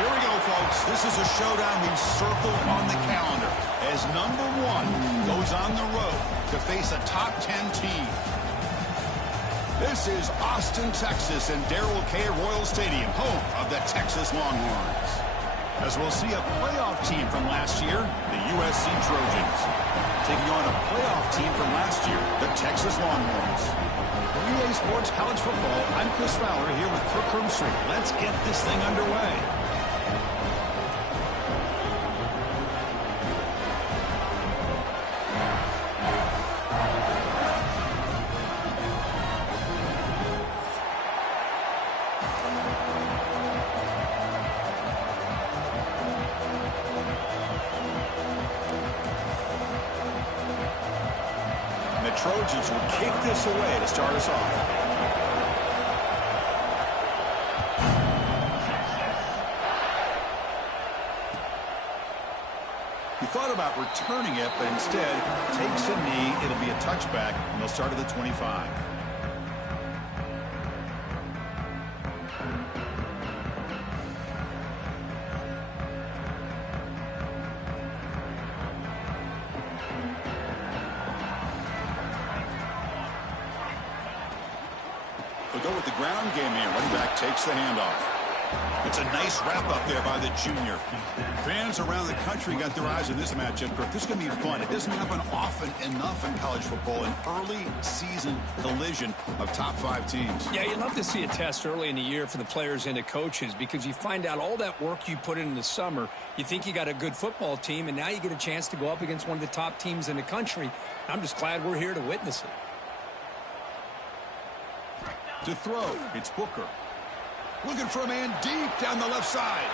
Here we go, folks. This is a showdown we've circled on the calendar as number 1 goes on the road to face a top 10 team. This is Austin, Texas, and Darrell K. Royal Stadium, home of the Texas Longhorns. As we'll see a playoff team from last year, the USC Trojans, taking on a playoff team from last year, the Texas Longhorns. For EA Sports College Football, I'm Chris Fowler here with Kirk Hermstreet. Let's get this thing underway. The Trojans will kick this away to start us off. He thought about returning it, but instead takes a knee. It'll be a touchback, and they'll start at the 25. They'll go with the ground game here. Running back takes the handoff. It's a nice wrap up there by the junior. Fans around the country got their eyes on this matchup. This is going to be fun. It doesn't happen often enough in college football, an early season collision of top 5 teams. Yeah, you'd love to see a test early in the year for the players and the coaches because you find out all that work you put in the summer. You think you got a good football team, and now you get a chance to go up against one of the top teams in the country. I'm just glad we're here to witness it. To throw, it's Booker. Looking for a man deep down the left side.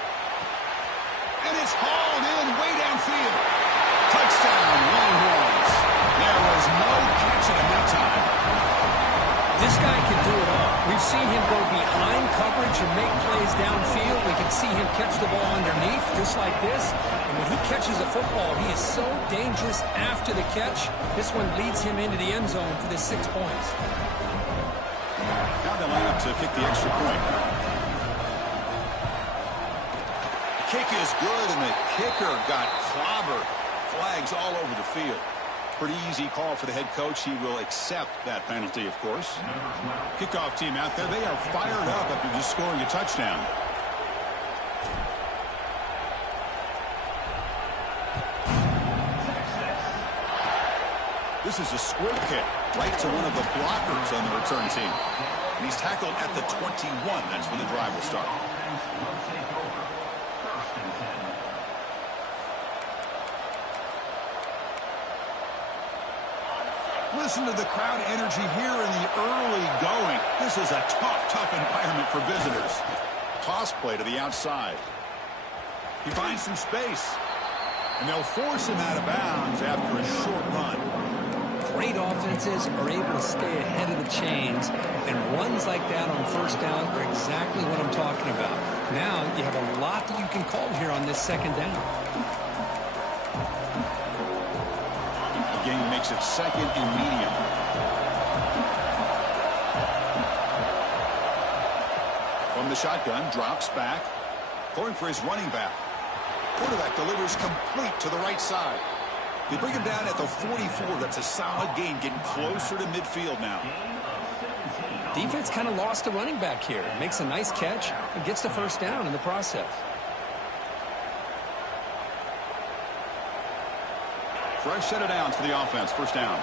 And it's hauled in way downfield. Touchdown, Longhorns. There was no catching him that time. This guy can do it all. We've seen him go behind coverage and make plays downfield. We can see him catch the ball underneath just like this. And when he catches a football, he is so dangerous after the catch. This one leads him into the end zone for the 6 points. Now they line up to kick the extra point. Kick is good, and the kicker got clobbered. Flags all over the field. Pretty easy call for the head coach. He will accept that penalty, of course. Kickoff team out there. They are fired up after just scoring a touchdown. This is a squirt kick right to one of the blockers on the return team. And he's tackled at the 21. That's when the drive will start. Listen to the crowd energy here in the early going. This is a tough environment for visitors. Toss play to the outside. He finds some space. And they'll force him out of bounds after a short run. Great offenses are able to stay ahead of the chains, and runs like that on first down are exactly what I'm talking about. Now you have a lot that you can call here on this second down. The game makes it second and medium. From the shotgun, drops back, going for his running back. Quarterback delivers complete to the right side. They bring him down at the 44. That's a solid gain, getting closer to midfield now. Defense kind of lost a running back here. Makes a nice catch and gets the first down in the process. Fresh set of downs for the offense. First down.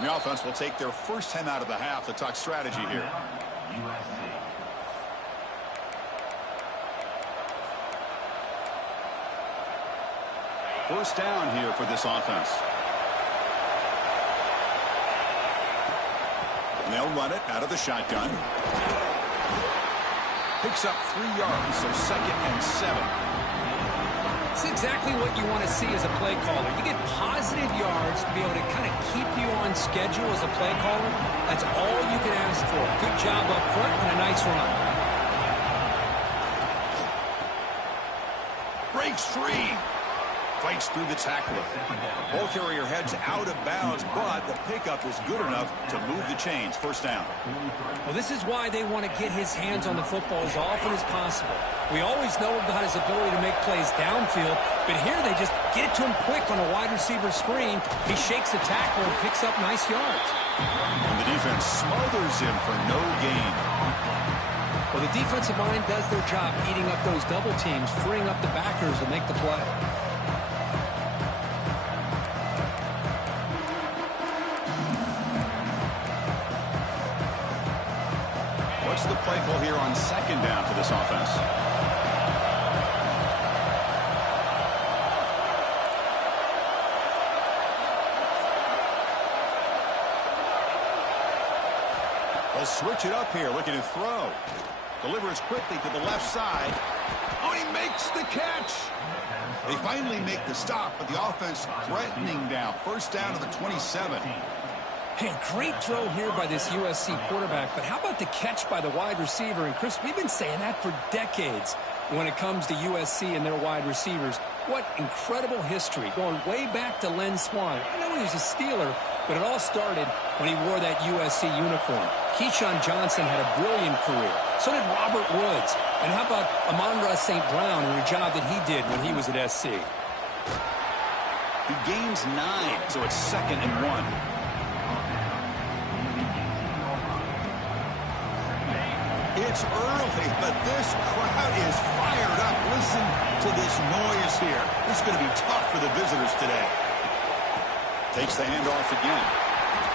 The offense will take their first 10 out of the half to talk strategy here. First down here for this offense. And they'll run it out of the shotgun. Picks up 3 yards, so 2nd and 7. That's exactly what you want to see as a play caller. You get positive yards to be able to kind of keep you on schedule as a play caller. That's all you can ask for. Good job up front and a nice run. Breaks free. Fights through the tackler. Ball carrier heads out of bounds, but the pickup is good enough to move the chains. First down. Well, this is why they want to get his hands on the football as often as possible. We always know about his ability to make plays downfield, but here they just get it to him quick on a wide receiver screen. He shakes the tackle and picks up nice yards. And the defense smothers him for no gain. Well, the defensive line does their job eating up those double teams, freeing up the backers to make the play. What's the play call here on second down for this offense? They'll switch it up here, looking to throw. Delivers quickly to the left side. Oh, he makes the catch. They finally make the stop, but the offense threatening now. First down to the 27. Hey, great throw here by this USC quarterback, but how about the catch by the wide receiver? And, Chris, we've been saying that for decades when it comes to USC and their wide receivers. What incredible history, going way back to Len Swan. I know he was a Steeler, but it all started when he wore that USC uniform. Keyshawn Johnson had a brilliant career. So did Robert Woods. And how about Amon-Ra St. Brown and the job that he did when he was at SC? He gains 9, so it's 2nd and 1. It's early, but this crowd is fired up. Listen to this noise here. This is going to be tough for the visitors today. Takes the handoff again.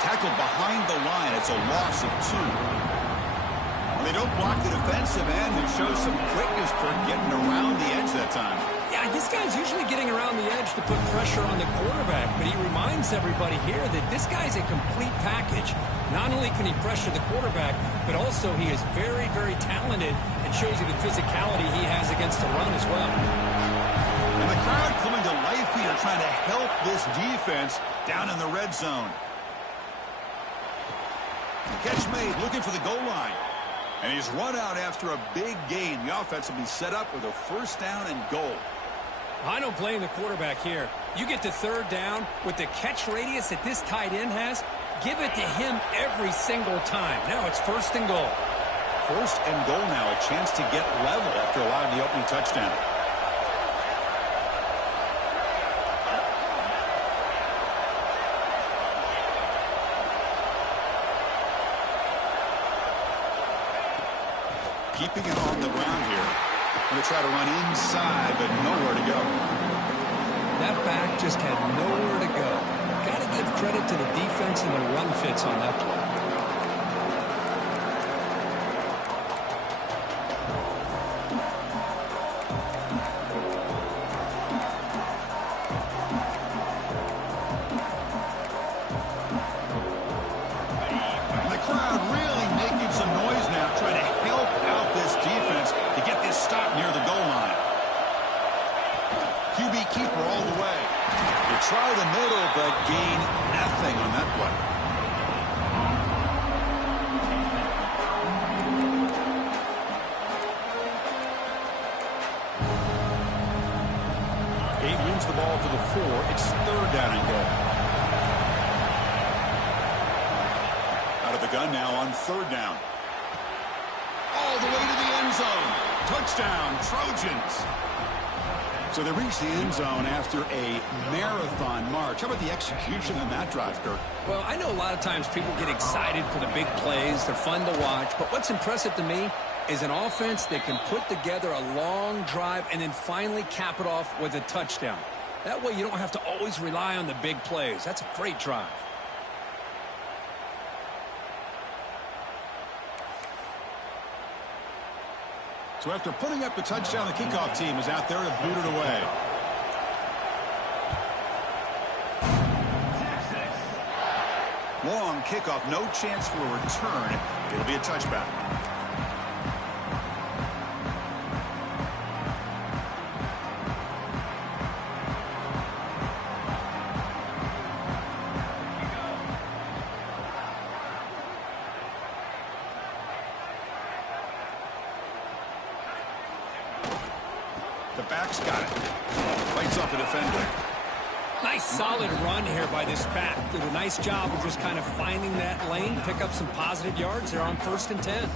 Tackled behind the line. It's a loss of 2. Well, they don't block the defensive end and show some quickness for getting around the edge that time. Yeah, this guy's usually getting around the edge to put pressure on the quarterback, but he reminds everybody here that this guy's a complete package. Not only can he pressure the quarterback, but also he is very, very talented and shows you the physicality he has against the run as well. And the crowd coming to life here, trying to help this defense down in the red zone. Catch made, looking for the goal line. And he's run out after a big gain. The offense will be set up with a first down and goal. I don't blame the quarterback here. You get to third down with the catch radius that this tight end has, give it to him every single time. Now it's 1st and goal. 1st and goal now, a chance to get level after allowing the opening touchdown. Keeping it on the ground here. Going to try to run inside, but nowhere to go. That back just had nowhere to go. Got to give credit to the defense and the run fits on that play. And the crowd really making some noise now, trying to help out this defense to get this stop near the goal line. QB keeper all the way. You try the middle, but gain nothing on that play. He moves the ball to the 4. It's 3rd down and goal. Out of the gun now on 3rd down. All the way to the end zone. Touchdown, Trojans. So they reach the end zone after a marathon march. How about the execution on that drive, Kirk? Well, I know a lot of times people get excited for the big plays. They're fun to watch. But what's impressive to me is an offense that can put together a long drive and then finally cap it off with a touchdown. That way you don't have to always rely on the big plays. That's a great drive. So after putting up the touchdown, the kickoff team is out there to boot it away. Long kickoff, no chance for a return. It'll be a touchback. back's got it. Fights off a defender. Nice solid run here by this back. Did a nice job of just kind of finding that lane, pick up some positive yards. They're on 1st and 10.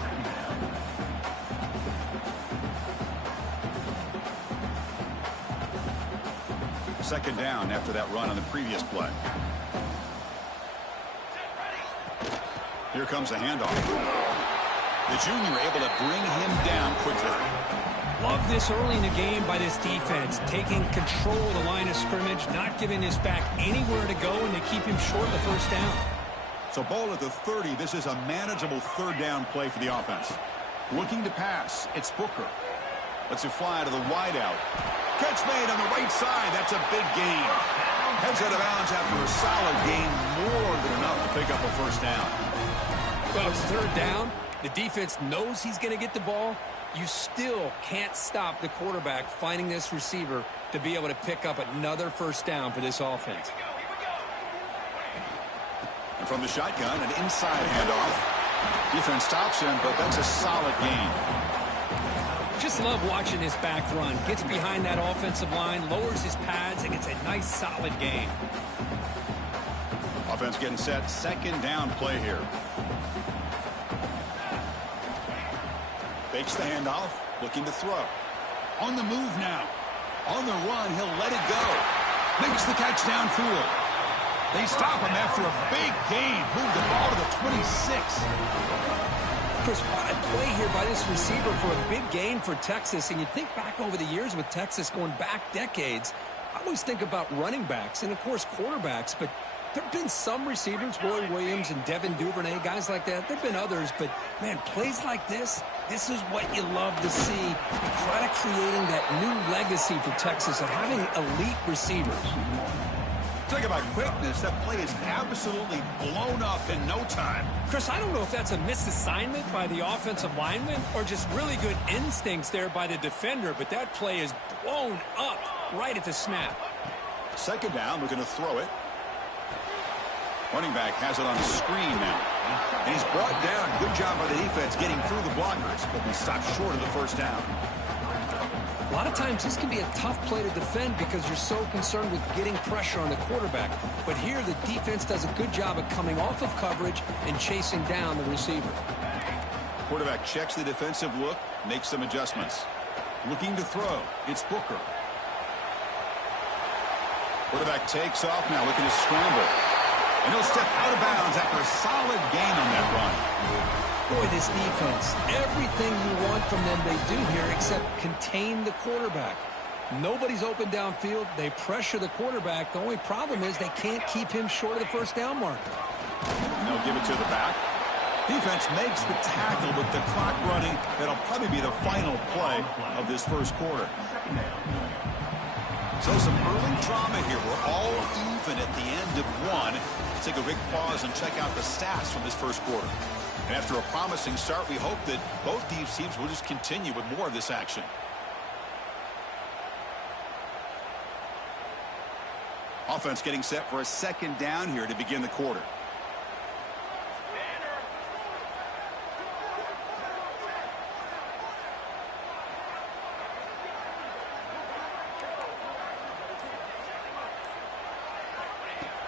Second down after that run on the previous play. Here comes a handoff. The junior able to bring him down quickly. Love this early in the game by this defense, taking control of the line of scrimmage, not giving this back anywhere to go, and they keep him short of the first down. So ball at the 30. This is a manageable third down play for the offense. Looking to pass. It's Booker. Lets it fly to the wideout. Catch made on the right side. That's a big gain. Heads out of bounds after a solid gain, more than enough to pick up a first down. Well, it's third down. The defense knows he's going to get the ball. You still can't stop the quarterback finding this receiver to be able to pick up another first down for this offense. And from the shotgun, an inside handoff. Defense stops him, but that's a solid gain. Just love watching this back run. Gets behind that offensive line, lowers his pads, and gets a nice solid gain. Offense getting set. Second down play here. Fakes the handoff, looking to throw. On the move now. On the run, he'll let it go. Makes the catch downfield. They stop him after a big gain. Move the ball to the 26. Chris, what a play here by this receiver for a big gain for Texas. And you think back over the years with Texas going back decades, I always think about running backs and, of course, quarterbacks. But there have been some receivers, Roy Williams and Devin Duvernay, guys like that. There have been others. But, man, plays like this is what you love to see. Kind of creating that new legacy for Texas of having elite receivers. Talk about quickness. That play is absolutely blown up in no time. Chris, I don't know if that's a misassignment by the offensive lineman or just really good instincts there by the defender, but that play is blown up right at the snap. Second down, we're going to throw it. Running back has it on the screen now. And he's brought down. Good job by the defense getting through the blockers, but he stopped short of the first down. A lot of times this can be a tough play to defend because you're so concerned with getting pressure on the quarterback. But here the defense does a good job of coming off of coverage and chasing down the receiver. Quarterback checks the defensive look, makes some adjustments. Looking to throw. It's Booker. Quarterback takes off now, looking to scramble. And he'll step out of bounds after a solid gain on that run. Boy, this defense, everything you want from them they do here except contain the quarterback. Nobody's open downfield. They pressure the quarterback. The only problem is they can't keep him short of the first down marker. And they'll give it to the back. Defense makes the tackle with the clock running. That'll probably be the final play of this first quarter. So some early drama here. We're all even at the end of one. Let's take a big pause and check out the stats from this first quarter. And after a promising start, we hope that both these teams will just continue with more of this action. Offense getting set for a second down here to begin the quarter.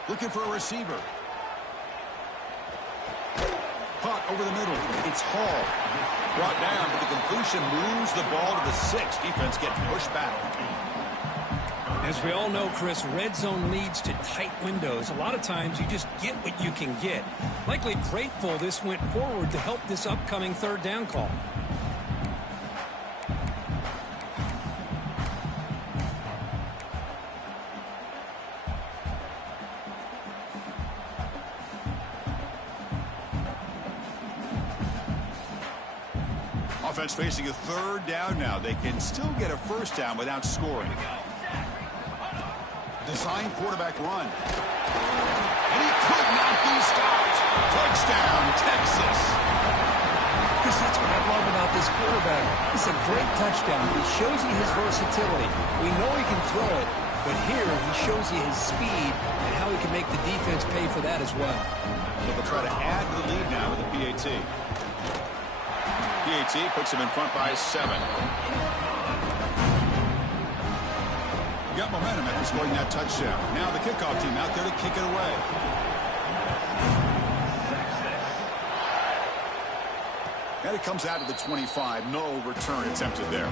Looking for a receiver. Caught over the middle. It's Hall. Brought down, but the completion moves the ball to the 6. Defense getting pushed back. As we all know, Chris, red zone leads to tight windows. A lot of times you just get what you can get. Likely grateful this went forward to help this upcoming third down call. Offense facing a third down now. They can still get a first down without scoring. Design quarterback run. And he could not be stopped. Touchdown, Texas. Chris, that's what I love about this quarterback. It's a great touchdown. He shows you his versatility. We know he can throw it, but here he shows you his speed and how he can make the defense pay for that as well. So they'll try to add to the lead now with the PAT. PAT puts him in front by 7. Got momentum after scoring that touchdown. Now the kickoff team out there to kick it away. And it comes out to the 25. No return attempted there.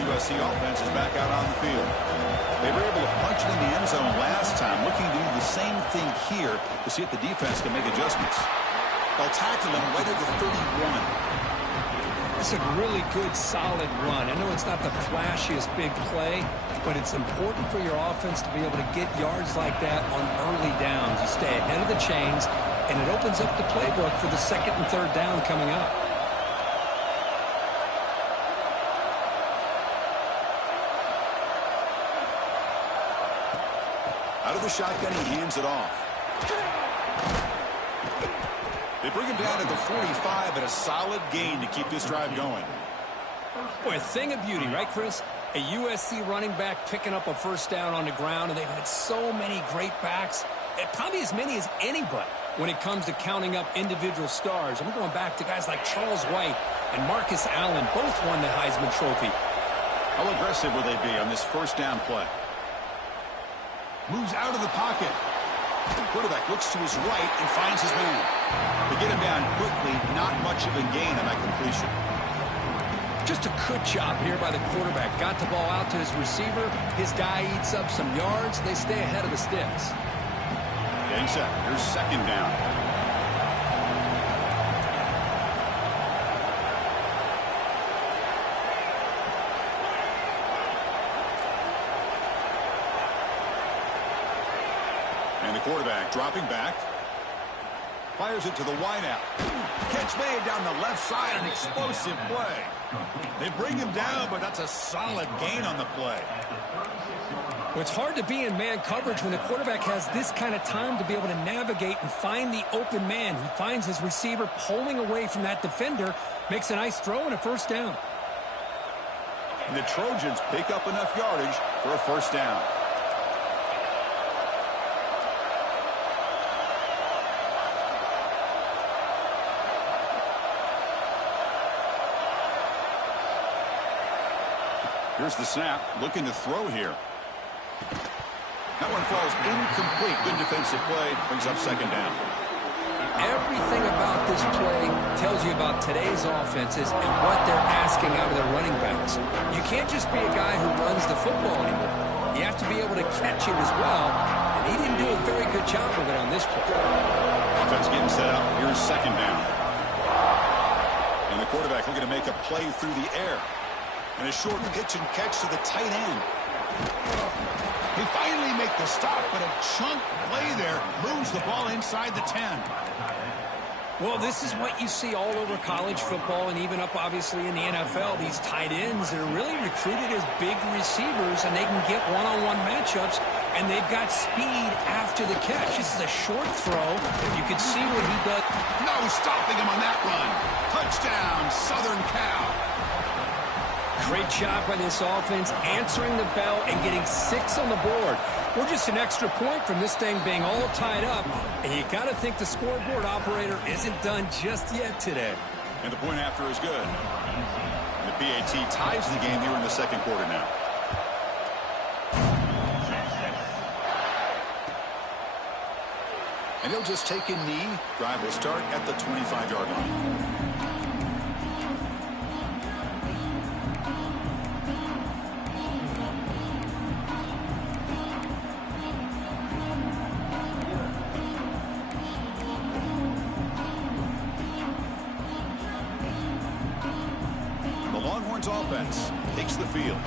USC offense is back out on the field. They were able to punch it in the end zone last time, looking to do the same thing here to see if the defense can make adjustments. They'll tackle him right at the 31. It's a really good, solid run. I know it's not the flashiest big play, but it's important for your offense to be able to get yards like that on early downs. You stay ahead of the chains, and it opens up the playbook for the second and third down coming up. Out of the shotgun, he hands it off. They bring him down to the 45, and a solid gain to keep this drive going. Boy, a thing of beauty, right, Chris? A USC running back picking up a first down on the ground, and they've had so many great backs, probably as many as anybody when it comes to counting up individual stars. I'm going back to guys like Charles White and Marcus Allen, both won the Heisman Trophy. How aggressive will they be on this first down play? Moves out of the pocket. The quarterback looks to his right and finds his man. They get him down quickly, not much of a gain on that completion. Just a good job here by the quarterback. Got the ball out to his receiver. His guy eats up some yards. They stay ahead of the sticks. Getting set. Here's second down. And the quarterback dropping back. Fires it to the wideout. Catch made down the left side. An explosive play. They bring him down, but that's a solid gain on the play. Well, it's hard to be in man coverage when the quarterback has this kind of time to be able to navigate and find the open man. He finds his receiver pulling away from that defender, makes a nice throw and a first down. And the Trojans pick up enough yardage for a first down. Here's the snap, looking to throw here. That one falls incomplete. Good defensive play, brings up second down. Everything about this play tells you about today's offenses and what they're asking out of their running backs. You can't just be a guy who runs the football anymore. You have to be able to catch it as well, and he didn't do a very good job of it on this play. Offense getting set up. Here's second down. And the quarterback looking to make a play through the air. And a short pitch and catch to the tight end. He finally make the stop, but a chunk play there moves the ball inside the 10. Well, this is what you see all over college football and even up, obviously, in the NFL. These tight ends are really recruited as big receivers, and they can get one-on-one matchups, and they've got speed after the catch. This is a short throw. You can see what he does. No stopping him on that run. Touchdown, Southern Cal. Great job by this offense, answering the bell and getting 6 on the board. We're just an extra point from this thing being all tied up, and you got to think the scoreboard operator isn't done just yet today. And the point after is good. And the PAT ties the game here in the second quarter now. And he'll just take a knee. Drive will start at the 25-yard line. Offense takes the field.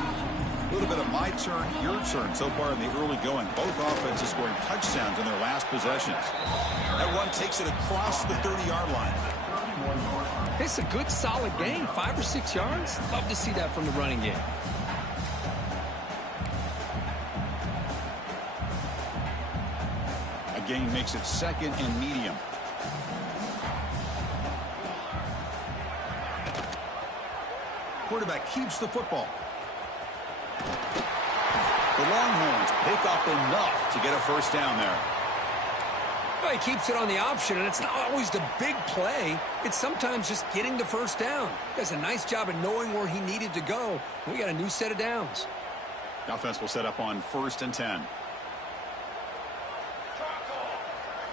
A little bit of my turn, your turn so far in the early going. Both offenses scoring touchdowns in their last possessions. That one takes it across the 30-yard line. It's a good, solid gain, 5 or 6 yards. Love to see that from the running game. A gain makes it second and medium. quarterback keeps the football. The Longhorns pick up enough to get a first down there. Well, he keeps it on the option, and it's not always the big play. It's sometimes just getting the first down. He does a nice job of knowing where he needed to go. We got a new set of downs. The offense will set up on 1st and 10.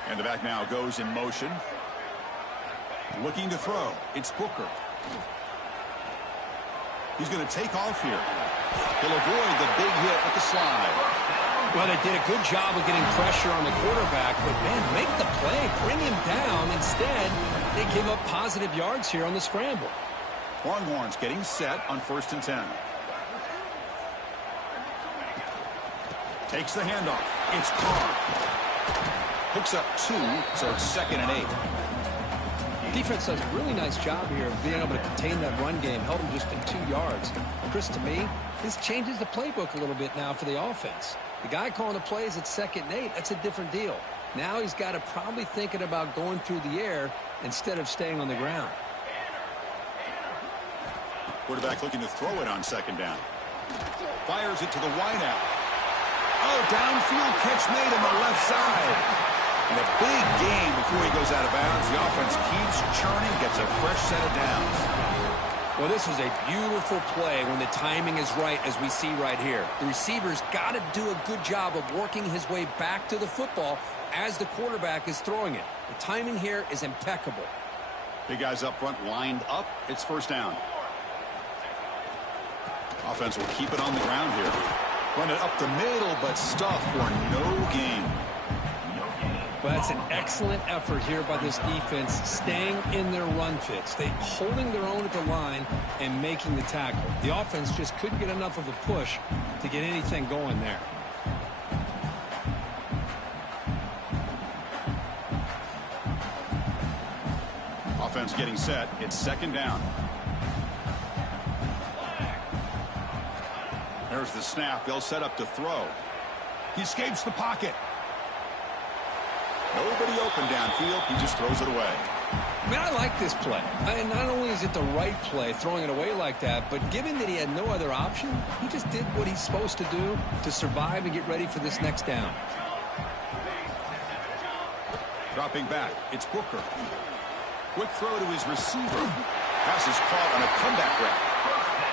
And the back now goes in motion. Looking to throw. It's Booker. He's going to take off here. He'll avoid the big hit with the slide. Well, they did a good job of getting pressure on the quarterback, but, man, make the play. Bring him down. Instead, they give up positive yards here on the scramble. Longhorns getting set on 1st and 10. Takes the handoff. It's Carr. Picks up 2, so it's 2nd and 8. Defense does a really nice job here of being able to contain that run game, held him just in 2 yards. Chris, to me, this changes the playbook a little bit now for the offense. The guy calling the plays at 2nd and 8, that's a different deal. Now he's got to probably thinking about going through the air instead of staying on the ground. Quarterback looking to throw it on 2nd down. Fires it to the wideout. Oh, downfield catch made on the left side. And a big gain before he goes out of bounds. The offense keeps churning, gets a fresh set of downs. Well, this is a beautiful play when the timing is right, as we see right here. The receiver's got to do a good job of working his way back to the football as the quarterback is throwing it. The timing here is impeccable. Big guys up front lined up. It's 1st down. Offense will keep it on the ground here. Run it up the middle, but stuff for no gain. Well, that's an excellent effort here by this defense, staying in their run fits. They holding their own at the line and making the tackle. The offense just couldn't get enough of a push to get anything going there. Offense getting set. It's 2nd down. There's the snap. They'll set up to throw. He escapes the pocket. Nobody open downfield. He just throws it away. I mean, I like this play. And not only is it the right play, throwing it away like that, but given that he had no other option, he just did what he's supposed to do to survive and get ready for this next down. Dropping back. It's Booker. Quick throw to his receiver. Pass is caught on a comeback route.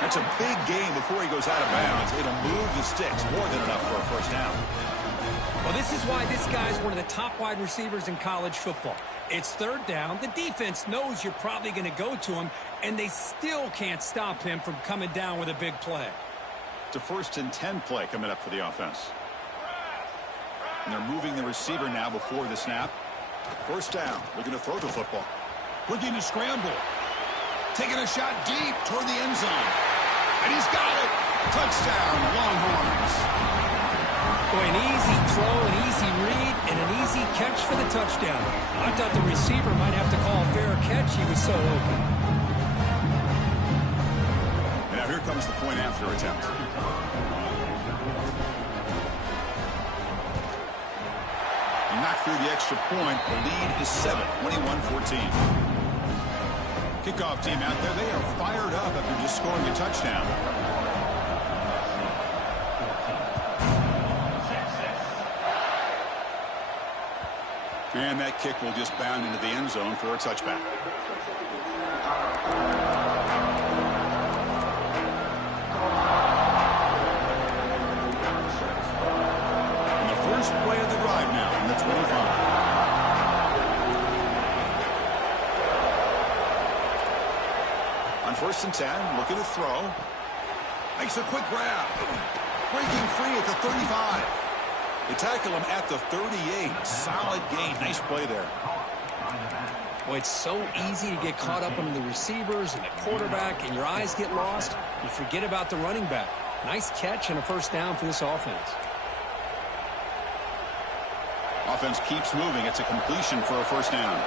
That's a big gain before he goes out of bounds. It'll move the sticks. More than enough for a first down. Well, this is why this guy's one of the top wide receivers in college football. It's 3rd down. The defense knows you're probably going to go to him, and they still can't stop him from coming down with a big play. It's a 1st and 10 play coming up for the offense. And they're moving the receiver now before the snap. 1st down. Looking to throw the football. Looking to scramble. Taking a shot deep toward the end zone. And he's got it. Touchdown, Longhorns. Boy, an easy throw, an easy read, and an easy catch for the touchdown. I thought the receiver might have to call a fair catch. He was so open. And now here comes the point after attempt. He knocked through the extra point. The lead is 7, 21-14. Kickoff team out there. They are fired up after just scoring a touchdown. And that kick will just bound into the end zone for a touchback. And the first play of the drive now from the 25. On 1st and 10, looking to throw. Makes a quick grab. Breaking free at the 35. They tackle him at the 38. Solid gain. Nice play there. Boy, it's so easy to get caught up on the receivers and the quarterback, and your eyes get lost. You forget about the running back. Nice catch and a 1st down for this offense. Offense keeps moving. It's a completion for a 1st down.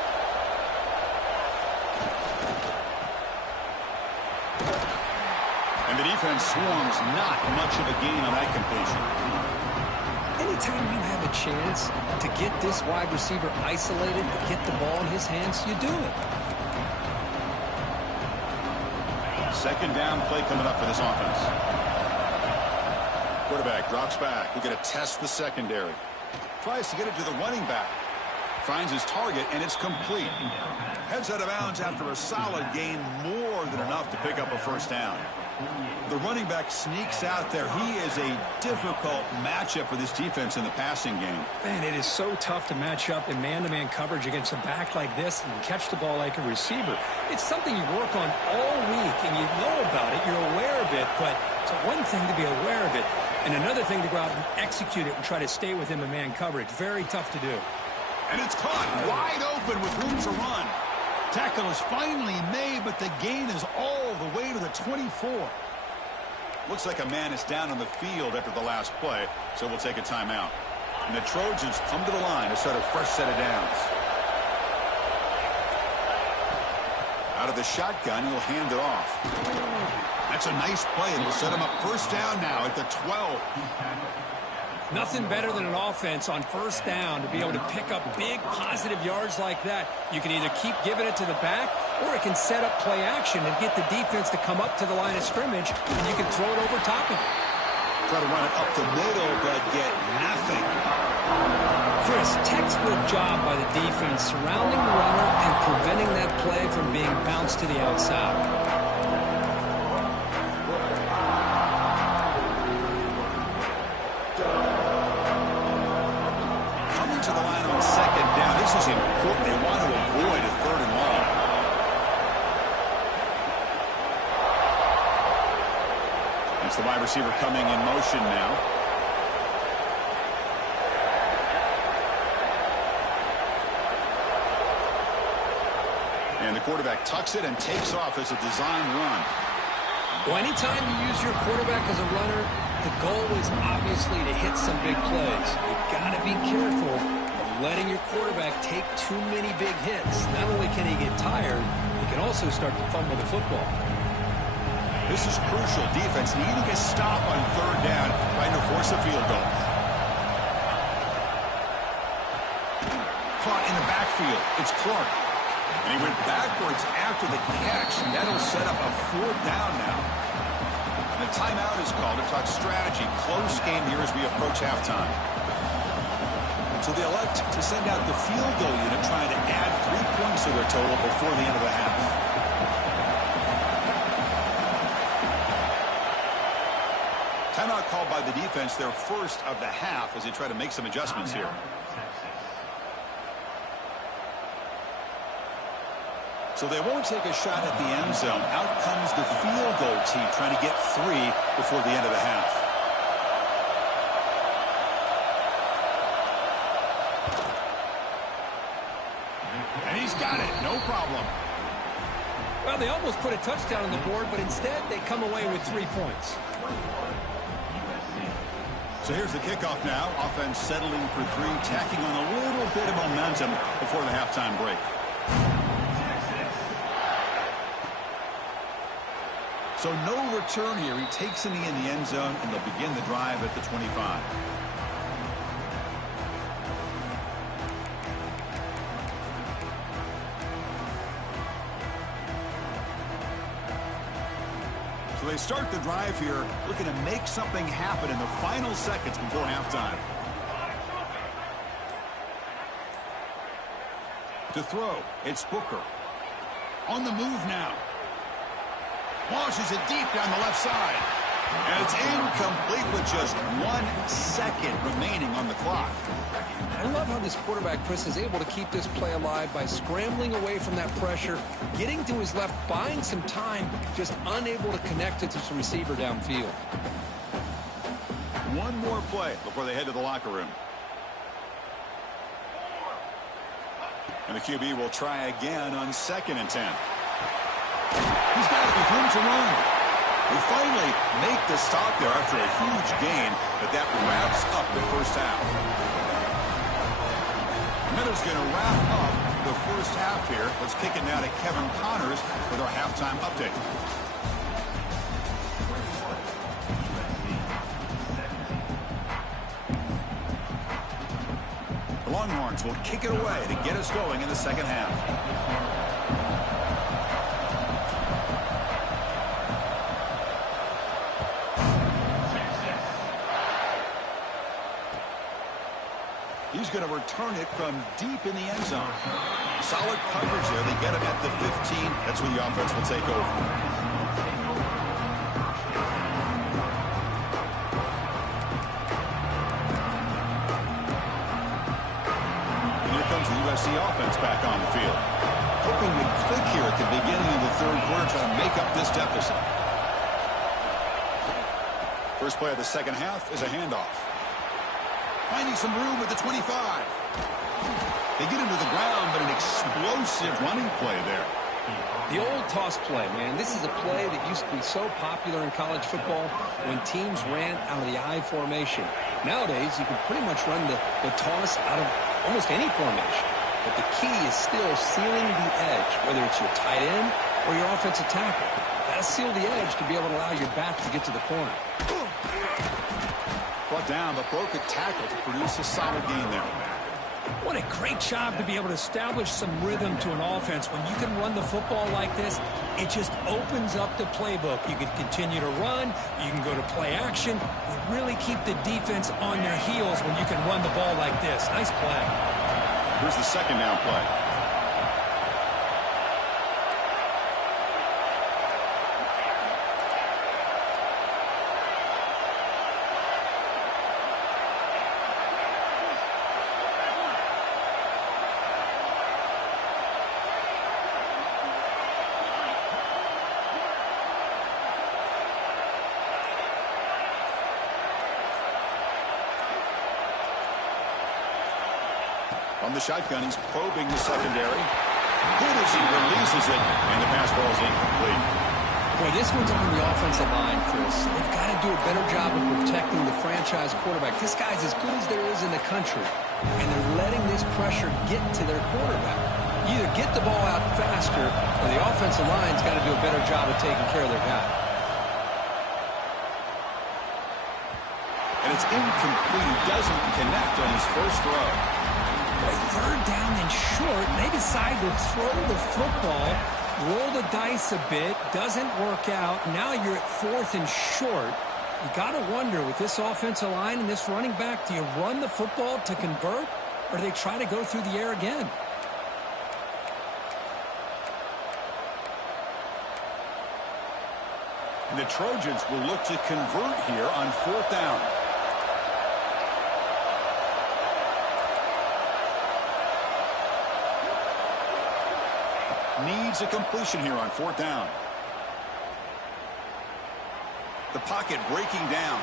And the defense swarms. Not much of a gain on that completion. Anytime you have a chance to get this wide receiver isolated, to get the ball in his hands, you do it. Second down play coming up for this offense. Quarterback drops back. We're going to test the secondary. Tries to get it to the running back. Finds his target, and it's complete. Heads out of bounds after a solid gain, more than enough to pick up a first down. The running back sneaks out there. He is a difficult matchup for this defense in the passing game. Man, it is so tough to match up in man-to-man coverage against a back like this and catch the ball like a receiver. It's something you work on all week, and you know about it. You're aware of it, but it's one thing to be aware of it, and another thing to go out and execute it and try to stay within the man coverage. Very tough to do. And it's caught wide open with room to run. Tackle is finally made, but the gain is all the way to the 24. Looks like a man is down on the field after the last play, so we'll take a timeout. And the Trojans come to the line to start a fresh set of downs. Out of the shotgun, he'll hand it off. That's a nice play, and will set him up first down now at the 12. Nothing better than an offense on first down to be able to pick up big positive yards like that. You can either keep giving it to the back, or it can set up play action and get the defense to come up to the line of scrimmage, and you can throw it over top of it. Try to run it up the middle, but get nothing. Chris, textbook job by the defense surrounding the runner and preventing that play from being bounced to the outside. This is important. They want to avoid a third and long. It's the wide receiver coming in motion now. And the quarterback tucks it and takes off as a design run. Well, anytime you use your quarterback as a runner, the goal is obviously to hit some big plays. You've got to be careful letting your quarterback take too many big hits. Not only can he get tired, he can also start to fumble the football. This is crucial. Defense needing a stop on third down, trying to force a field goal. Caught in the backfield. It's Clark. And he went backwards after the catch. And that'll set up a fourth down now. And a timeout is called to talk strategy. Close game here as we approach halftime. So they elect to send out the field goal unit, trying to add 3 points to their total before the end of the half. Timeout called by the defense, their first of the half, as they try to make some adjustments here. So they won't take a shot at the end zone. Out comes the field goal team, trying to get 3 before the end of the half. And he's got it, no problem. Well, they almost put a touchdown on the board, but instead they come away with 3 points. So here's the kickoff now. Offense settling for 3, tacking on a little bit of momentum before the halftime break. So no return here. He takes in the end zone, and they'll begin the drive at the 25. So they start the drive here, looking to make something happen in the final seconds before halftime. To throw, it's Booker. On the move now. Launches it deep down the left side. And it's incomplete with just 1 second remaining on the clock. I love how this quarterback, Chris, is able to keep this play alive by scrambling away from that pressure, getting to his left, buying some time, just unable to connect it to his receiver downfield. One more play before they head to the locker room. And the QB will try again on 2nd and 10. He's got it with room to run. We finally make the stop there after a huge gain, but that wraps up the first half. Miller's going to wrap up the first half here. Let's kick it now to Kevin Connors with our halftime update. The Longhorns will kick it away to get us going in the second half. He's going to return it from deep in the end zone. Solid coverage there. They get him at the 15. That's when the offense will take over. And here comes the USC offense back on the field. Hoping to click here at the beginning of the third quarter, trying to make up this deficit. First play of the second half is a handoff. Finding some room at the 25. They get him to the ground, but an explosive running play there. The old toss play, man. This is a play that used to be so popular in college football when teams ran out of the I formation. Nowadays, you can pretty much run the toss out of almost any formation. But the key is still sealing the edge, whether it's your tight end or your offensive tackle. Got to seal the edge to be able to allow your back to get to the corner. Brought down, but broke a tackle to produce a solid gain there. What a great job to be able to establish some rhythm to an offense. When you can run the football like this, it just opens up the playbook. You can continue to run. You can go to play action. You really keep the defense on their heels when you can run the ball like this. Nice play. Here's the second down play. On the shotgun, he's probing the secondary. Good as he releases it, and the pass ball is incomplete. Boy, this one's on the offensive line, Chris. They've got to do a better job of protecting the franchise quarterback. This guy's as good as there is in the country, and they're letting this pressure get to their quarterback. You either get the ball out faster, or the offensive line's got to do a better job of taking care of their guy. And it's incomplete. He doesn't connect on his first throw. Third down and short, they decide to throw the football, roll the dice a bit, doesn't work out. Now you're at fourth and short. You got to wonder, with this offensive line and this running back, do you run the football to convert, or do they try to go through the air again? And the Trojans will look to convert here on fourth down. Needs a completion here on fourth down. The pocket breaking down.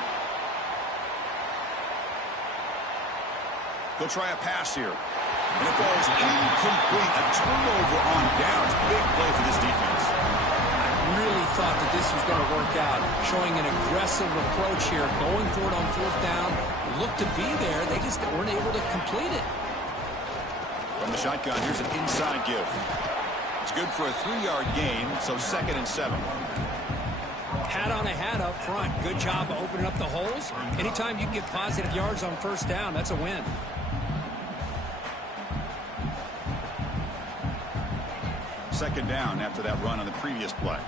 They'll try a pass here. And it falls incomplete. A turnover on downs. Big play for this defense. I really thought that this was going to work out. Showing an aggressive approach here. Going for it on fourth down. Looked to be there. They just weren't able to complete it. From the shotgun, here's an inside give. It's good for a 3-yard gain, so 2nd and 7. Hat on a hat up front. Good job of opening up the holes. Anytime you can get positive yards on first down, that's a win. Second down after that run on the previous play.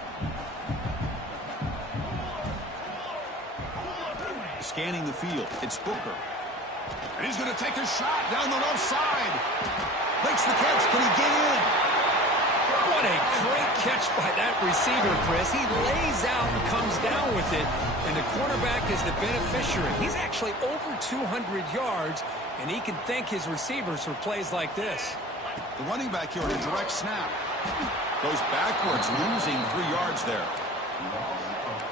Scanning the field, it's Booker. And he's going to take a shot down the left side. Makes the catch. Can he get in? What a great catch by that receiver, Chris. He lays out and comes down with it, and the quarterback is the beneficiary. He's actually over 200 yards, and he can thank his receivers for plays like this. The running back here on a direct snap. Goes backwards, losing 3 yards there.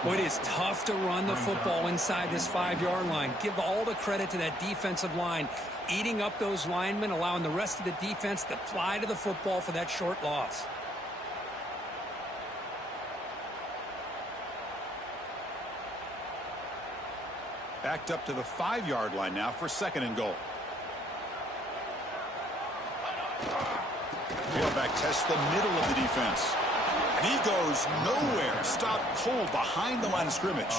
Well, it is tough to run the football inside this 5-yard line. Give all the credit to that defensive line, eating up those linemen, allowing the rest of the defense to fly to the football for that short loss. Backed up to the 5-yard line now for 2nd and goal. Tailback tests the middle of the defense. And he goes nowhere. Stopped cold behind the line of scrimmage.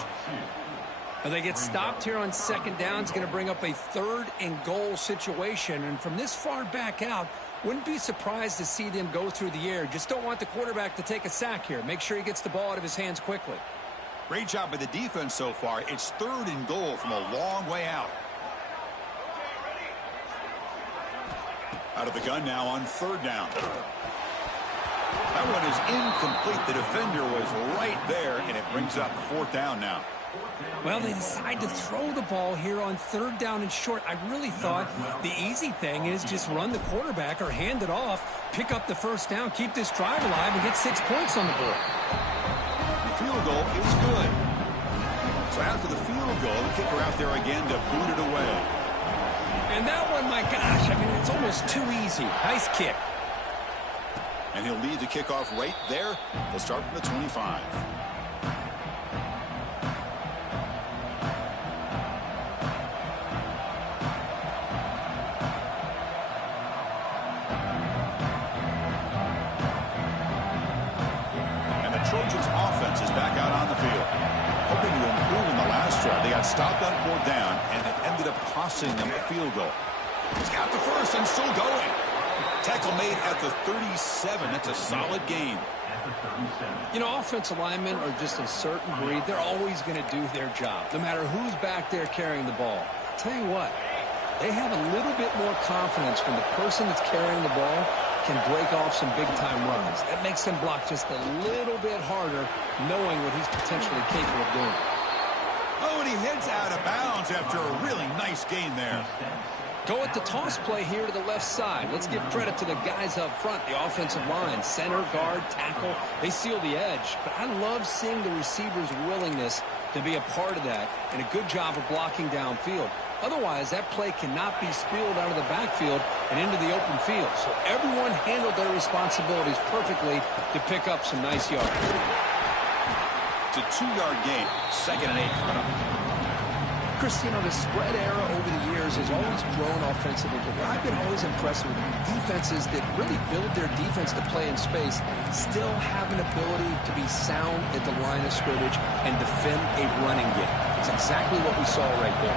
Now they get stopped here on 2nd down. It's going to bring up a 3rd and goal situation. And from this far back out, wouldn't be surprised to see them go through the air. Just don't want the quarterback to take a sack here. Make sure he gets the ball out of his hands quickly. Great job by the defense so far. It's 3rd and goal from a long way out. Out of the gun now on 3rd down. That one is incomplete. The defender was right there, and it brings up 4th down now. Well, they decide to throw the ball here on 3rd down and short. I really thought the easy thing is just run the quarterback or hand it off, pick up the 1st down, keep this drive alive, and get 6 points on the board. The field goal is good. So after the field goal, the kicker out there again to boot it away. And that one, my gosh, I mean, it's almost too easy. Nice kick. And he'll lead the kickoff right there. They'll start from the 25. And the Trojans' offense is back out on the field. Hoping to improve in the last drive. They got stopped on 4th down, and it ended up costing them a field goal. He's got the first and still going. Tackle made at the 37. That's a solid gain. You know, offensive linemen are just a certain breed. They're always going to do their job, no matter who's back there carrying the ball. I'll tell you what, they have a little bit more confidence when the person that's carrying the ball can break off some big-time runs. That makes them block just a little bit harder, knowing what he's potentially capable of doing. Oh, and he heads out of bounds after a really nice gain there. Go at the toss play here to the left side. Let's give credit to the guys up front, the offensive line, center, guard, tackle. They seal the edge. But I love seeing the receiver's willingness to be a part of that and a good job of blocking downfield. Otherwise, that play cannot be spilled out of the backfield and into the open field. So everyone handled their responsibilities perfectly to pick up some nice yards. It's a 2-yard gain. 2nd and 8 coming up. Chris, you know, the spread era over the years has always grown offensively, but what I've been always impressed with defenses that really build their defense to play in space still have an ability to be sound at the line of scrimmage and defend a running game. It's exactly what we saw right there.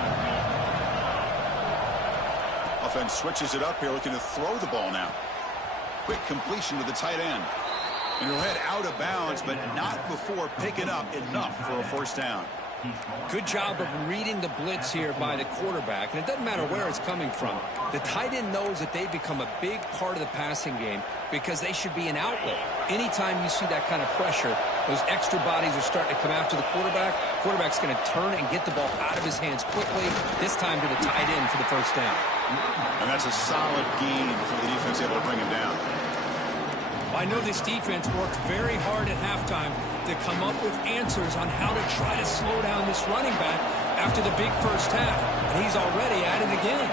Offense switches it up here, looking to throw the ball now. Quick completion to the tight end. And he'll head out of bounds, but not before picking up enough for a 1st down. Good job of reading the blitz here by the quarterback, and it doesn't matter where it's coming from. The tight end knows that they've become a big part of the passing game because they should be an outlet. Anytime you see that kind of pressure, those extra bodies are starting to come after the quarterback. Quarterback's going to turn and get the ball out of his hands quickly, this time to the tight end for the 1st down. And that's a solid gain for the defense, able to bring him down. I know this defense worked very hard at halftime to come up with answers on how to try to slow down this running back after the big 1st half, and he's already at it again.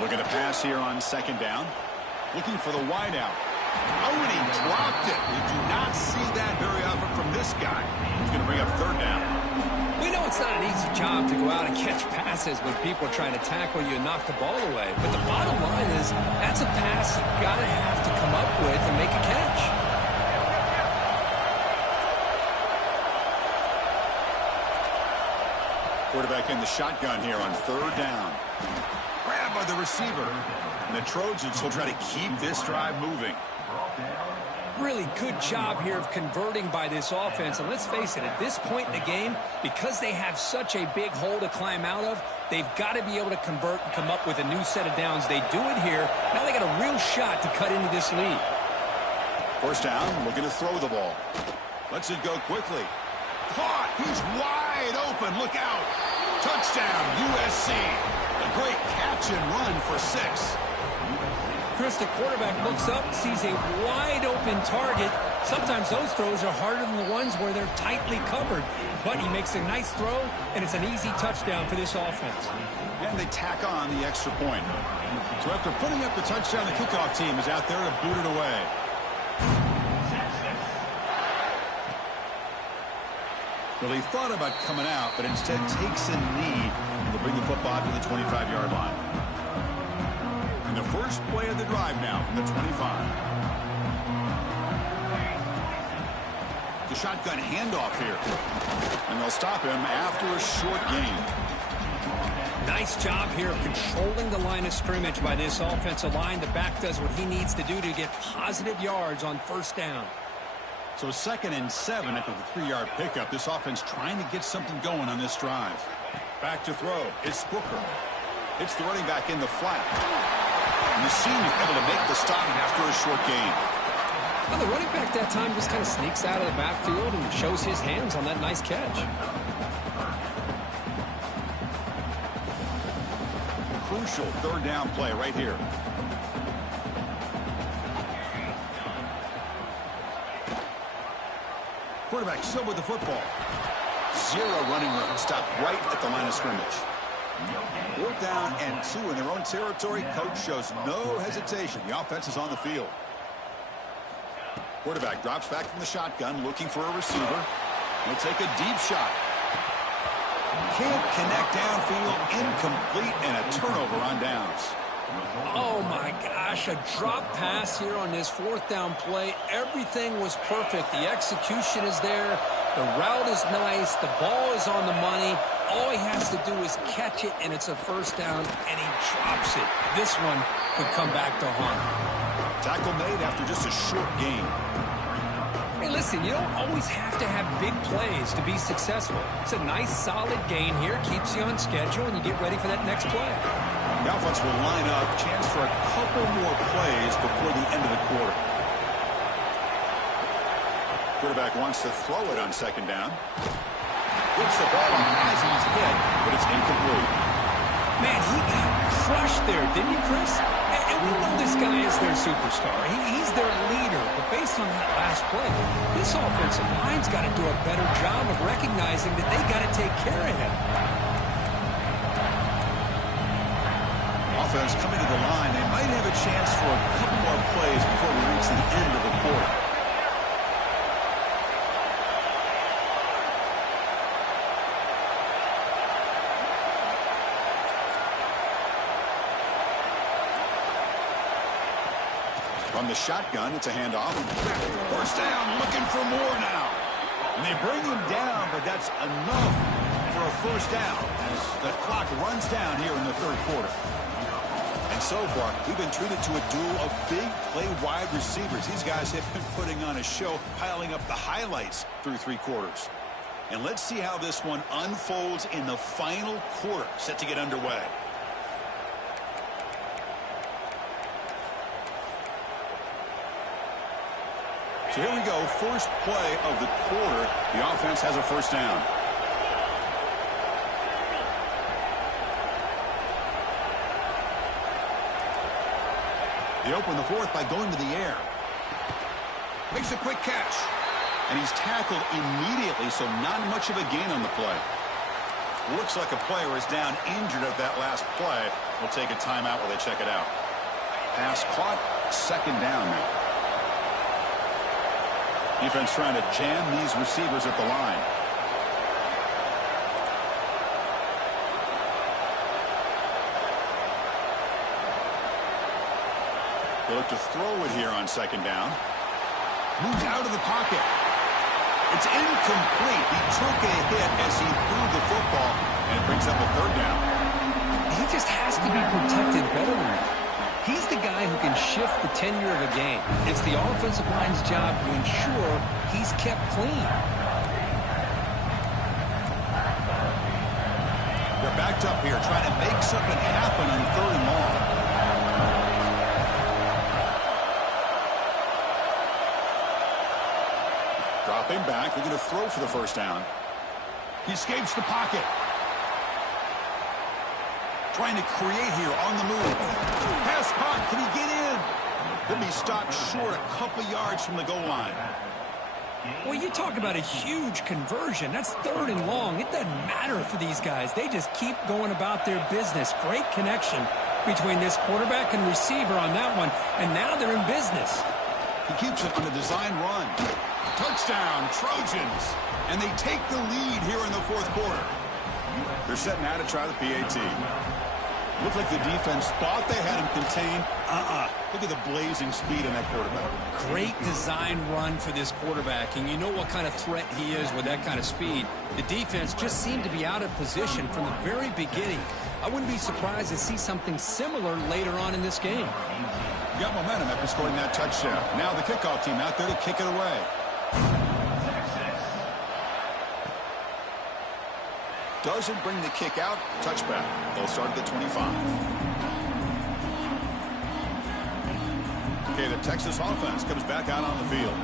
Looking to pass here on 2nd down. Looking for the wideout. Oh, and he dropped it. We do not see that very often from this guy. He's going to bring up 3rd down. We know it's not an easy job to go out and catch passes when people are trying to tackle you and knock the ball away. But the bottom line is that's a pass you've got to have to come up with and make a catch. Quarterback in the shotgun here on 3rd down. Grabbed by the receiver. And the Trojans will try to keep this drive moving. Really good job here of converting by this offense. And let's face it, at this point in the game, because they have such a big hole to climb out of, they've got to be able to convert and come up with a new set of downs. They do it here. Now they got a real shot to cut into this lead. 1st down, looking to throw the ball. Lets it go quickly. Caught. He's wide open. Look out. Touchdown, USC. A great catch and run for 6. Chris, the quarterback looks up, sees a wide-open target. Sometimes those throws are harder than the ones where they're tightly covered. But he makes a nice throw, and it's an easy touchdown for this offense. And they tack on the extra point. So after putting up the touchdown, the kickoff team is out there to boot it away. Well, he thought about coming out, but instead takes a knee to bring the football to the 25-yard line. And the first play of the drive now from the 25. The shotgun handoff here. And they'll stop him after a short gain. Nice job here of controlling the line of scrimmage by this offensive line. The back does what he needs to do to get positive yards on first down. So 2nd and 7 after the 3-yard pickup. This offense trying to get something going on this drive. Back to throw. It's Booker. It's the running back in the flat. And the senior able to make the stop after a short gain. Well, the running back that time just kind of sneaks out of the backfield and shows his hands on that nice catch. Crucial 3rd down play right here. Quarterback still with the football. 0 running room. Stopped right at the line of scrimmage. 4th down and 2 in their own territory. Coach shows no hesitation. The offense is on the field. Quarterback drops back from the shotgun, looking for a receiver. He'll take a deep shot. Can't connect downfield, incomplete, and a turnover on downs. Oh my gosh, a drop pass here on this 4th down play. Everything was perfect. The execution is there. The route is nice. The ball is on the money. All he has to do is catch it, and it's a 1st down, and he drops it. This one could come back to haunt. Tackle made after just a short gain. Hey, listen, you don't always have to have big plays to be successful. It's a nice, solid gain here. Keeps you on schedule, and you get ready for that next play. The offense will line up. Chance for a couple more plays before the end of the quarter. Quarterback wants to throw it on 2nd down. Gets the ball on Heisman's head, but it's incomplete. Man, he got crushed there, didn't he, Chris? And we know this guy is their superstar. He's their leader. But based on that last play, this offensive line's got to do a better job of recognizing that they got to take care of him. Offense coming to the line. They might have a chance for a couple more plays before we reach the end of the quarter. From the shotgun, it's a handoff. 1st down, looking for more now. And they bring him down, but that's enough for a 1st down as the clock runs down here in the 3rd quarter. And so far, we've been treated to a duel of big play wide receivers. These guys have been putting on a show, piling up the highlights through 3 quarters. And let's see how this one unfolds in the final quarter, set to get underway. So here we go, first play of the quarter. The offense has a 1st down. They open the 4th by going to the air. Makes a quick catch. And he's tackled immediately, so not much of a gain on the play. Looks like a player is down injured at that last play. We'll take a timeout while they check it out. Pass caught, 2nd down now. Defense trying to jam these receivers at the line. They look to throw it here on 2nd down. Moves out of the pocket. It's incomplete. He took a hit as he threw the football, and it brings up a 3rd down. He just has to be protected better than that. He's the guy who can shift the tenure of a game. It's the offensive line's job to ensure he's kept clean. They're backed up here trying to make something happen on 3rd and long. Dropping back, they're going to throw for the 1st down. He escapes the pocket. Trying to create here on the move. Pass caught. Can he get in? Then be stopped short a couple yards from the goal line. Well, you talk about a huge conversion. That's 3rd and long. It doesn't matter for these guys. They just keep going about their business. Great connection between this quarterback and receiver on that one. And now they're in business. He keeps it on a design run. Touchdown, Trojans. And they take the lead here in the 4th quarter. They're setting out to try the PAT. Looked like the defense thought they had him contained. Look at the blazing speed in that quarterback. Great design run for this quarterback, and you know what kind of threat he is with that kind of speed. The defense just seemed to be out of position from the very beginning. I wouldn't be surprised to see something similar later on in this game. Got momentum after scoring that touchdown. Now the kickoff team out there to kick it away. Doesn't bring the kick out. Touchback. They'll start at the 25. Okay, the Texas offense comes back out on the field.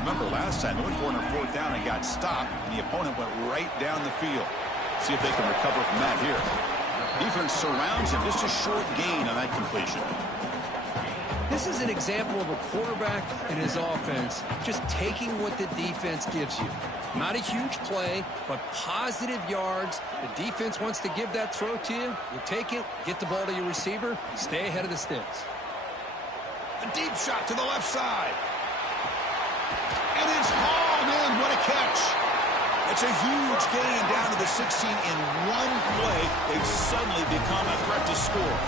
Remember last time they went for it on 4th down and got stopped. The opponent went right down the field. See if they can recover from that here. Defense surrounds him. Just a short gain on that completion. This is an example of a quarterback and his offense just taking what the defense gives you. Not a huge play, but positive yards. The defense wants to give that throw to you. You take it, get the ball to your receiver, stay ahead of the sticks. A deep shot to the left side. And it's hauled in. What a catch. It's a huge gain down to the 16 in one play. They've suddenly become a threat to score.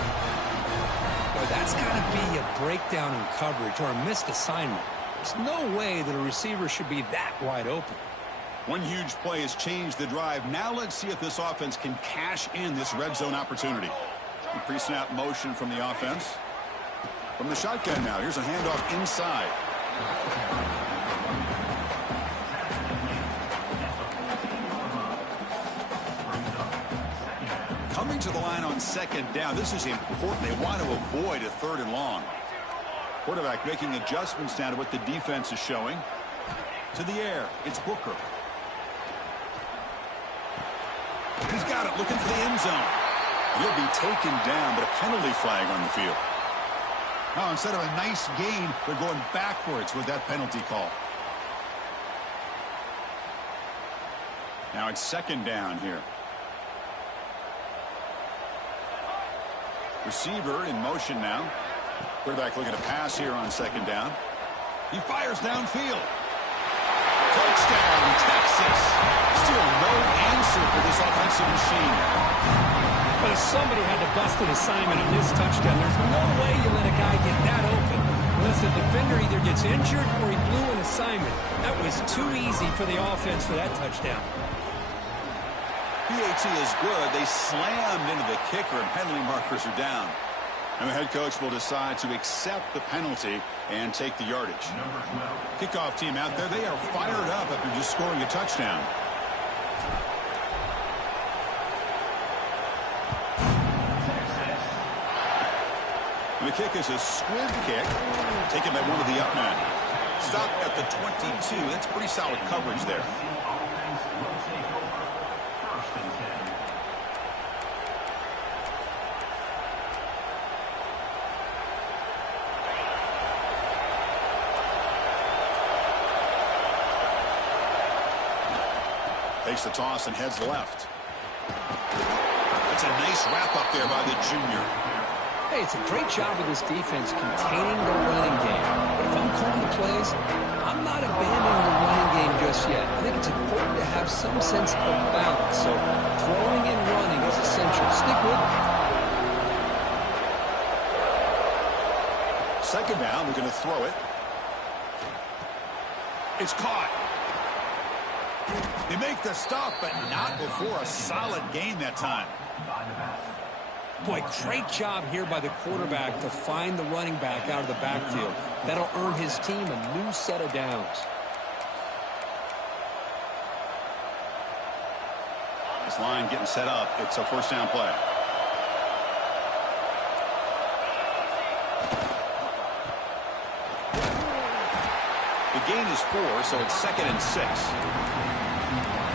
Boy, that's got to be a breakdown in coverage or a missed assignment. There's no way that a receiver should be that wide open. One huge play has changed the drive. Now let's see if this offense can cash in this red zone opportunity. Pre-snap motion from the offense. From the shotgun now, here's a handoff inside. Coming to the line on 2nd down. This is important. They want to avoid a 3rd and long. Quarterback making adjustments now to what the defense is showing. To the air. It's Booker. He's got it, looking for the end zone. He'll be taken down, but a penalty flag on the field. Now, instead of a nice gain, they're going backwards with that penalty call. Now it's 2nd down here. Receiver in motion now. Quarterback looking to pass here on 2nd down. He fires downfield. Touchdown, Texas. Still no answer for this offensive machine. But if somebody had to bust an assignment on this touchdown, there's no way you let a guy get that open unless the defender either gets injured or he blew an assignment. That was too easy for the offense for that touchdown. PAT is good. They slammed into the kicker, and penalty markers are down. And the head coach will decide to accept the penalty and take the yardage. Kickoff team out there, they are fired up after just scoring a touchdown. The kick is a squib kick, taken by one of the up men. Stopped at the 22. That's pretty solid coverage there. Takes the toss and heads left. It's a nice wrap up there by the junior. Hey, it's a great job of this defense containing the running game. But if I'm calling the plays, I'm not abandoning the running game just yet. I think it's important to have some sense of balance. So throwing and running is essential. Stick with it. 2nd down, we're going to throw it. It's caught. They make the stop, but not before a solid gain that time. Boy, great job here by the quarterback to find the running back out of the backfield. That'll earn his team a new set of downs. This line getting set up. It's a 1st down play. The gain is 4, so it's 2nd and 6.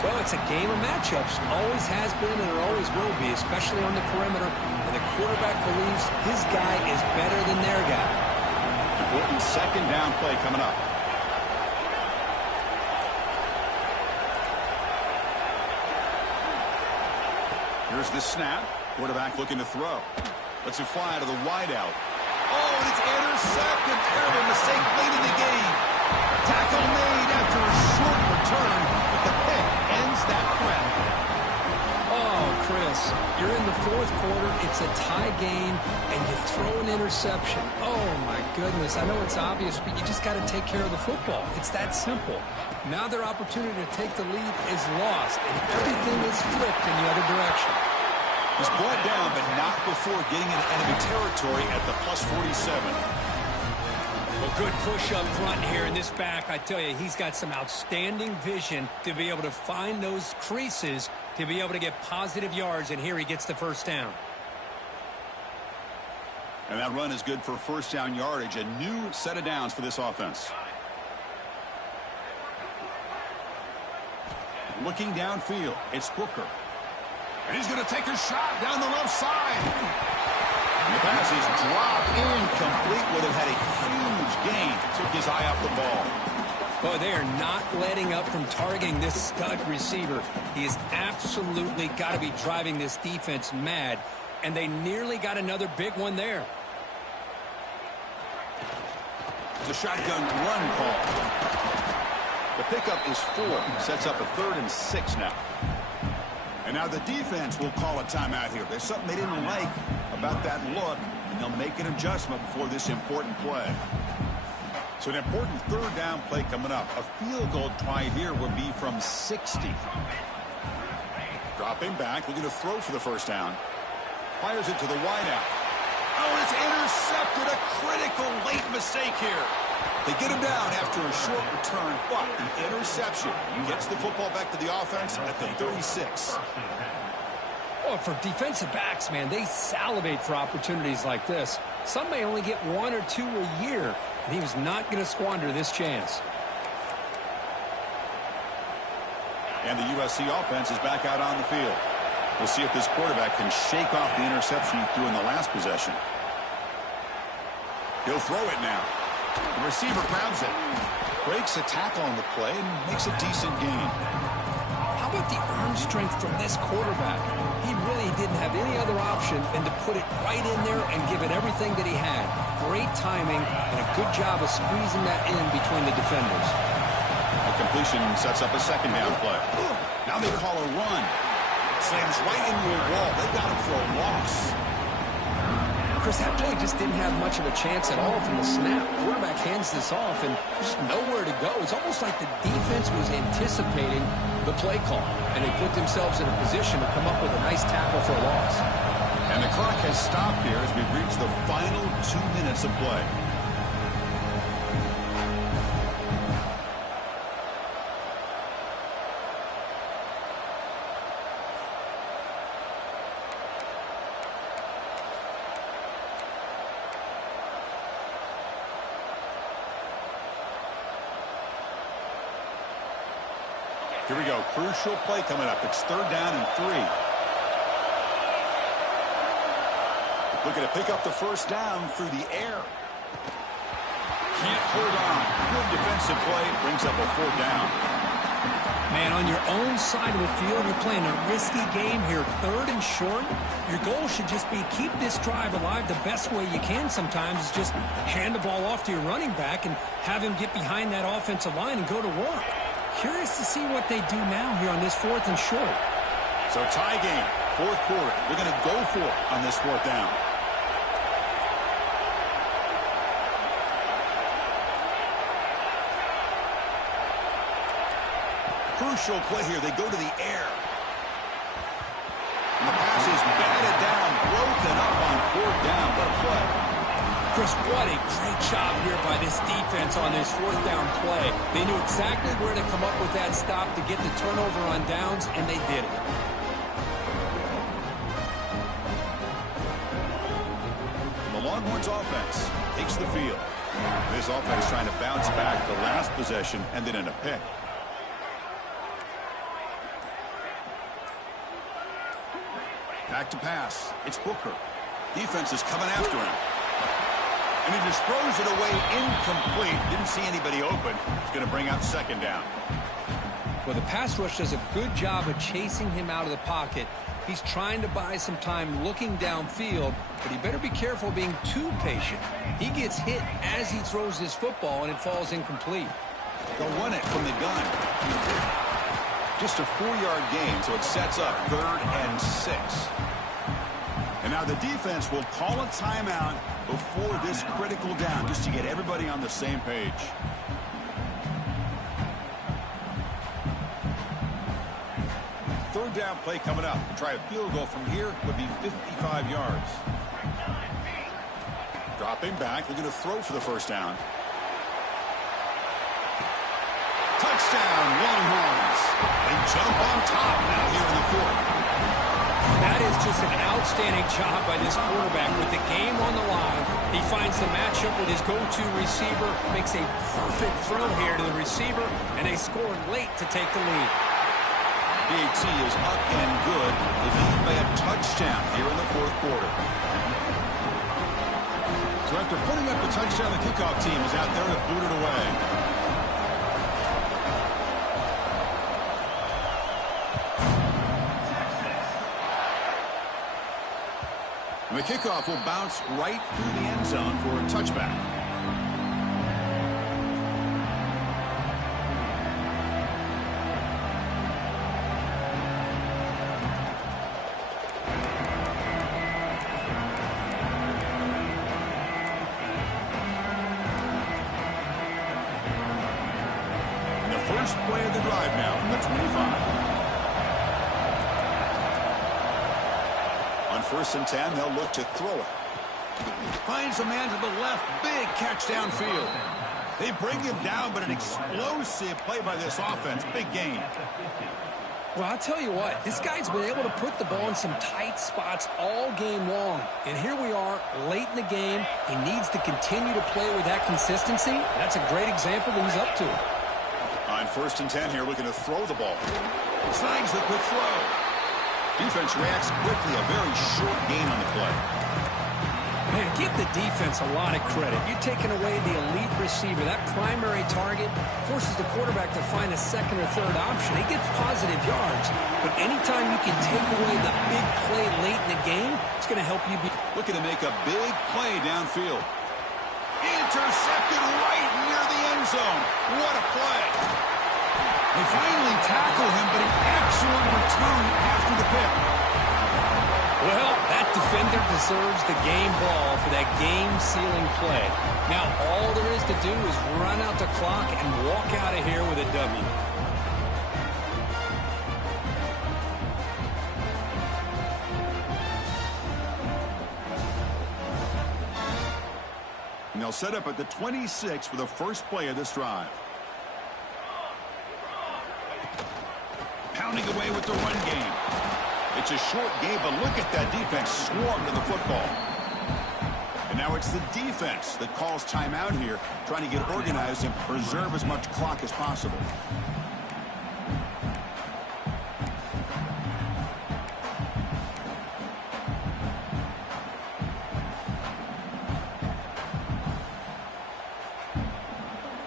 Well, it's a game of matchups. Always has been and it always will be, especially on the perimeter. And the quarterback believes his guy is better than their guy. Important 2nd down play coming up. Here's the snap. Quarterback looking to throw. Lets it fly to the wideout. Oh, and it's intercepted. Terrible mistake late in the game. Tackle made after a short return, but the pick ends that threat. Oh, Chris, you're in the 4th quarter. It's a tie game, and you throw an interception. Oh, my goodness. I know it's obvious, but you just got to take care of the football. It's that simple. Now their opportunity to take the lead is lost, and everything is flipped in the other direction. He's brought down, but not before getting into enemy territory at the plus 47. Well, good push up front here in this back. I tell you, he's got some outstanding vision to be able to find those creases, to be able to get positive yards, and here he gets the first down. And that run is good for first down yardage, a new set of downs for this offense. Looking downfield, it's Booker. And he's going to take a shot down the left side. And the pass is dropped incomplete. Would have had a huge gain. Took his eye off the ball. Boy, they are not letting up from targeting this stud receiver. He has absolutely got to be driving this defense mad. And they nearly got another big one there. It's a shotgun run call. The pickup is 4. Sets up a 3rd and 6 now. And now the defense will call a timeout here. There's something they didn't like about that look, and they'll make an adjustment before this important play. So an important 3rd down play coming up. A field goal try here would be from 60. Dropping back, looking to throw for the first down. Fires it to the wideout. Oh, it's intercepted. A critical late mistake here. They get him down after a short return, but the interception gets the football back to the offense at the 36. Well, for defensive backs, man, they salivate for opportunities like this. Some may only get 1 or 2 a year, and he was not going to squander this chance. And the USC offense is back out on the field. We'll see if this quarterback can shake off the interception he threw in the last possession. He'll throw it now. The receiver grabs it, breaks a tackle on the play, and makes a decent gain. How about the arm strength from this quarterback? He really didn't have any other option than to put it right in there and give it everything that he had. Great timing and a good job of squeezing that in between the defenders. The completion sets up a 2nd down play. Now they call a run. Slams right into a wall. They've got him for a loss. Chris, that play just didn't have much of a chance at all from the snap. Quarterback hands this off and just nowhere to go. It's almost like the defense was anticipating the play call, and they put themselves in a position to come up with a nice tackle for a loss. And the clock has stopped here as we've reached the final 2 minutes of play. Here we go. Crucial play coming up. It's 3rd down and 3. Looking to pick up the first down through the air. Can't hold on. Good defensive play. Brings up a 4th down. Man, on your own side of the field, you're playing a risky game here. 3rd and short. Your goal should just be keep this drive alive the best way you can sometimes is just hand the ball off to your running back and have him get behind that offensive line and go to work. Curious to see what they do now here on this 4th and short. So tie game, 4th quarter. They're going to go for it on this 4th down. Crucial play here. They go to the air. And the pass is batted down, broken up on 4th down. What a play. Chris, what a great job here by this defense on this 4th down play. They knew exactly where to come up with that stop to get the turnover on downs, and they did it. The Longhorns offense takes the field. This offense trying to bounce back. The last possession ended in a pick. Back to pass. It's Booker. Defense is coming after him. And he just throws it away incomplete. Didn't see anybody open. He's going to bring out 2nd down. Well, the pass rush does a good job of chasing him out of the pocket. He's trying to buy some time looking downfield, but he better be careful being too patient. He gets hit as he throws this football, and it falls incomplete. They'll run it from the gun. Just a 4-yard gain, so it sets up 3rd and 6. And now the defense will call a timeout before this critical down, just to get everybody on the same page. third down play coming up. To try a field goal from here would be 55 yards. Dropping back, looking to throw for the first down. Touchdown, Longhorns. They jump on top now here in the fourth. That is just an outstanding job by this quarterback. With the game on the line, he finds the matchup with his go-to receiver, makes a perfect throw here to the receiver, and they score late to take the lead. BAT is up and good. They lead by a touchdown here in the fourth quarter. So after putting up the touchdown, the kickoff team is out there to boot it away. And the kickoff will bounce right through the end zone for a touchback. And the first play of the drive now from the 25. First and 10, they'll look to throw it. Finds a man to the left. Big catch downfield. They bring him down, but an explosive play by this offense. Big gain. Well, I'll tell you what. This guy's been able to put the ball in some tight spots all game long. And here we are, late in the game. He needs to continue to play with that consistency. That's a great example that he's up to. On first and 10 here, looking to throw the ball. Snags the quick throw. Defense reacts quickly. A very short gain on the play. Man, give the defense a lot of credit. You're taking away the elite receiver. That primary target forces the quarterback to find a second or third option. He gets positive yards. But anytime you can take away the big play late in the game, it's going to help you be looking to make a big play downfield. Intercepted right near the end zone. What a play. They finally tackle him, but an excellent return after the pick. Well, that defender deserves the game ball for that game-sealing play. Now, all there is to do is run out the clock and walk out of here with a W. And they'll set up at the 26 for the first play of this drive. Pounding away with the run game. It's a short game, but look at that defense swarm to the football. And now it's the defense that calls timeout here, trying to get organized and preserve as much clock as possible.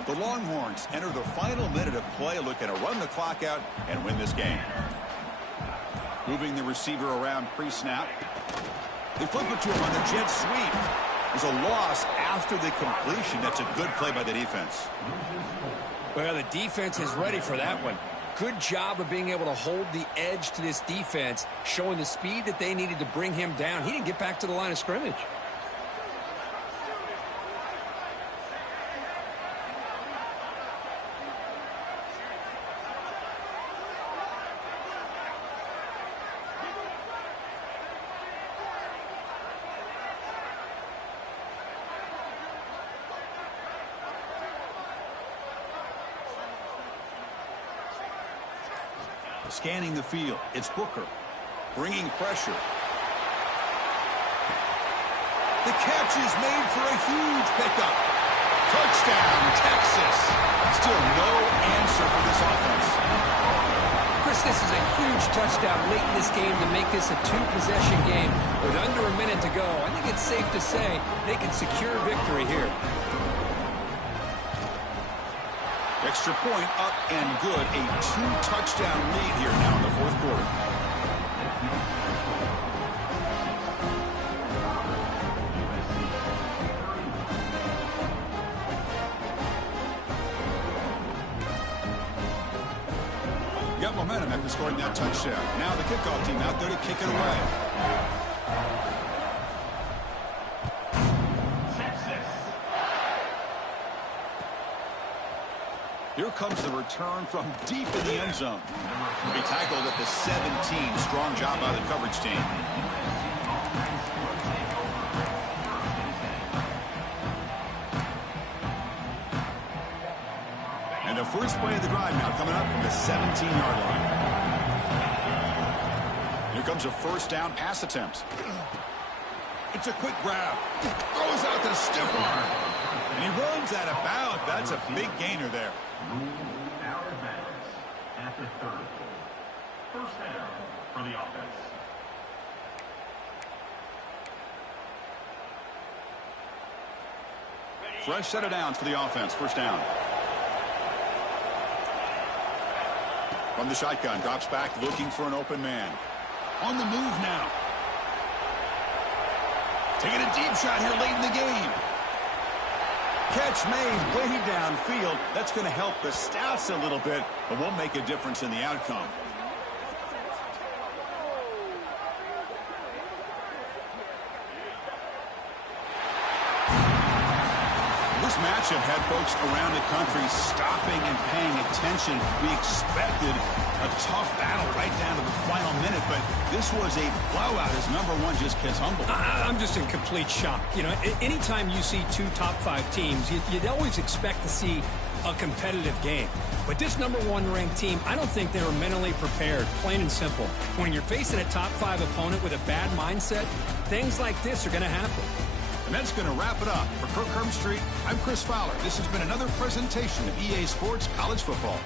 The Longhorns enter the final minute of play, looking to run the clock out and win this game. Moving the receiver around pre-snap. They flip it to him on the jet sweep. There's a loss after the completion. That's a good play by the defense. Well, the defense is ready for that one. Good job of being able to hold the edge to this defense, showing the speed that they needed to bring him down. He didn't get back to the line of scrimmage. Scanning the field, it's Booker, bringing pressure. The catch is made for a huge pickup. Touchdown, Texas. Still no answer for this offense. Chris, this is a huge touchdown late in this game to make this a two-possession game. With under a minute to go, I think it's safe to say they can secure victory here. Extra point up and good. A two-touchdown lead here now in the fourth quarter. Got momentum after scoring that touchdown. Now the kickoff team out there to kick it away. Here comes the return from deep in the end zone. He'll be tackled at the 17. Strong job by the coverage team. And the first play of the drive now coming up from the 17-yard line. Here comes a first down pass attempt. It's a quick grab. Throws out the stiff arm. And he runs out of bounds. That's a big gainer there. Out of bounds at the 30. First down for the offense. Fresh set of downs for the offense. First down. From the shotgun, drops back, looking for an open man. On the move now. Taking a deep shot here late in the game. Catch made way downfield. That's going to help the stats a little bit, but won't make a difference in the outcome. This matchup had folks around the country stopping and paying attention. We expected a tough battle right down to the final minute, but this was a blowout as number one just gets humbled. I'm just in complete shock. You know, anytime you see two top-5 teams, you'd always expect to see a competitive game. But this number one ranked team, I don't think they were mentally prepared, plain and simple. When you're facing a top-5 opponent with a bad mindset, things like this are going to happen. And that's going to wrap it up. For Kirk Street, I'm Chris Fowler. This has been another presentation of EA Sports College Football.